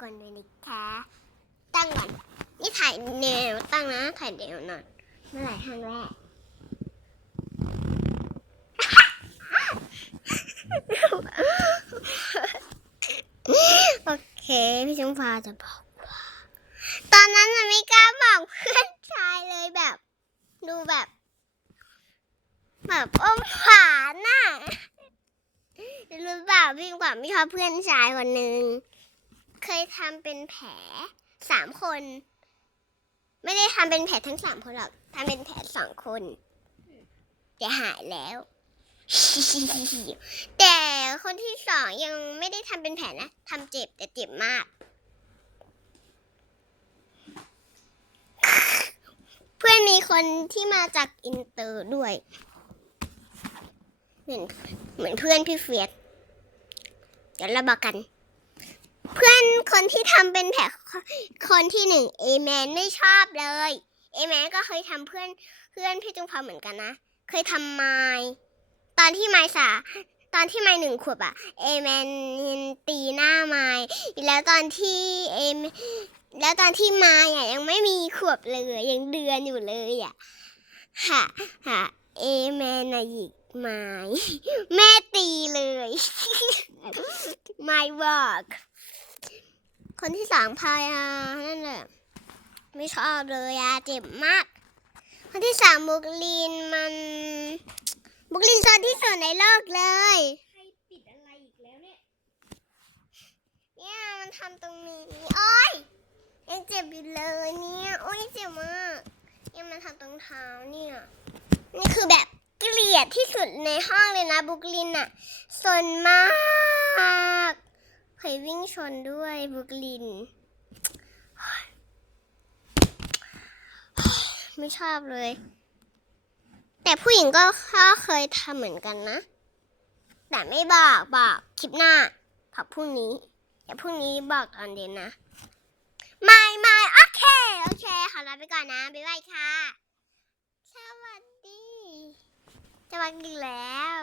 ก่อนเลยนะคะ ตั้งก่อน นี่ถ่ายแนวตั้งนะ ถ่ายแนวหน่อยเมื่อไหร่ครั้งแรกโอเค พี่ชมฟ้าจะบอกว่า ตอนนั้นมันไม่กล้าบอกเพื่อนชายเลยแบบ ดูแบบ แบบอมผานน่ะรู้เปล่าพี่ขวัญไม่ชอบเพื่อนชายคนหนึ่ง เคยทำเป็นแผลสามคน ไม่ได้ทำเป็นแผลทั้งสามคนหรอกทำเป็นแผลสองคนแต่หายแล้ว แต่คนที่สองยังไม่ได้ทำเป็นแผลนะทำเจ็บแต่เจ็บมาก เพื่อนมีคนที่มาจากอินเตอร์ด้วย เหมือนเหมือนเพื่อนพี่เฟียสเดี๋ยวเราบอกกัน เพื่อนคนที่ทำเป็นแผลคนที่หนึ่งเอแมนไม่ชอบเลย เอแมนก็เคยทำเพื่อนเพื่อนพี่จุงพาเหมือนกันนะ เคยทำไม้ตอนที่ไม้สาตอนที่ไม้หนึ่งขวบอะเอแมนตีหน้าไม้แล้วตอนที่เอมแล้วตอนที่ไม้อะยังไม่มีขวบเลยยังเดือนอยู่เลยอะฮะฮะเอแมนอะหยิกไม้แม่ตีเลยไม่บอก คนที่สองพายานั่นแหละไม่ชอบเลยอะเจ็บมาก คนที่สามบุกลินมัน บุกลินโซนที่สุดในโลกเลยใครปิดอะไรอีกแล้วเนี่ย เนี่ยมันทำตรงนี้โอ้ยยังเจ็บอยู่เลยเนี่ยโอ้ยเจ็บมากเนี่ยมันทำตรงเท้าเนี่ย นี่คือแบบเกลียดที่สุดในห้องเลยนะบุกลินอะสนมากเคย วิ่งชนด้วยบุกลิน ไม่ชอบเลย แต่ผู้หญิงก็ก็เคยทำเหมือนกันนะ แต่ไม่บอกบอกคลิปหน้าบอกพรุ่งนี้เดี๋ยวพรุ่งนี้บอกตอนเย็นนะ ไม่ไม่โอเค โอเค ขอลาไปก่อนนะ บ๊ายบายค่ะ สวัสดีสวัสดีแล้ว